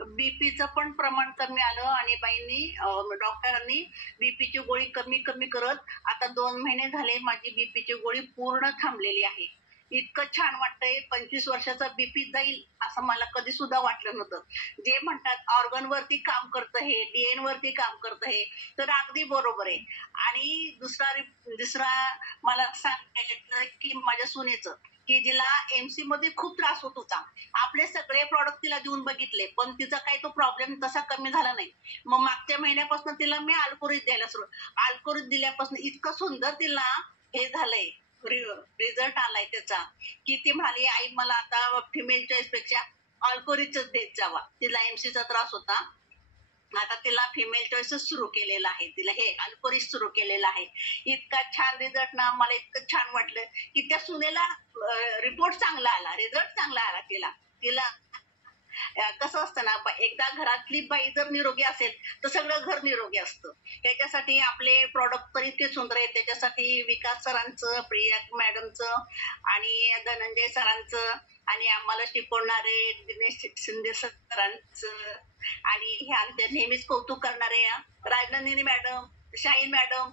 बीपीचं पण प्रमाण कमी आलं आणि बाईंनी डॉक्टरांनी बीपीची गोळी कमी कमी करत आता 2 महिने झाले माझी बीपीची गोळी पूर्ण थांबलेली आहे. इतकं छान वाटतंय. 25 वर्षाचा बीपी जाईल असं मला कधी सुद्धा वाटलं नव्हतं. जे म्हणतात ऑर्गन वरती काम करतं हे, डीएन वरती काम करतं हे, तर अगदी बरोबर आहे. आणि दुसरा मला सांगायचं की माझ्या सुनेचं, की जिला एमसी मध्ये खूप त्रास होत होता. आपले सगळे प्रॉडक्ट तिला देऊन बघितले, पण तिचा काही तो प्रॉब्लेम तसा कमी झाला नाही. मग मागच्या महिन्यापासून तिला मी अल्कोरिज द्यायला सुरू. अल्कोरिज दिल्यापासून इतकं सुंदर तिला हे झालंय, रिझल्ट आलाय त्याचा, की ती म्हणाली आई मला आता फिमेल चॉईस पेक्षा अल्कोरिजच देत जावा. तिला एमसीचा त्रास होता. आता तिला फिमेल चॉईसच सुरू केलेला आहे. तिला हे अल्कोरिज सुरू केलेलं आहे. इतका छान रिझल्ट ना, मला इतकं छान वाटलं की त्या सुनेला रिपोर्ट चांगला आला, रिझल्ट चांगला आला तिला. तिला कसं असतं ना, एकदा घरातली बाई जर निरोगी असेल तर सगळं घर निरोगी असतं. त्याच्यासाठी आपले प्रॉडक्ट तर इतके सुंदर आहेत. त्याच्यासाठी विकास सरांचं, प्रिया मॅडमचं आणि धनंजय सरांचं आणि आम्हाला शिकवणारे दिनेश शिंदे सरांचं आणि हे आमच्या नेहमीच कौतुक करणारे राजनंदिनी मॅडम, शाहीन मॅडम,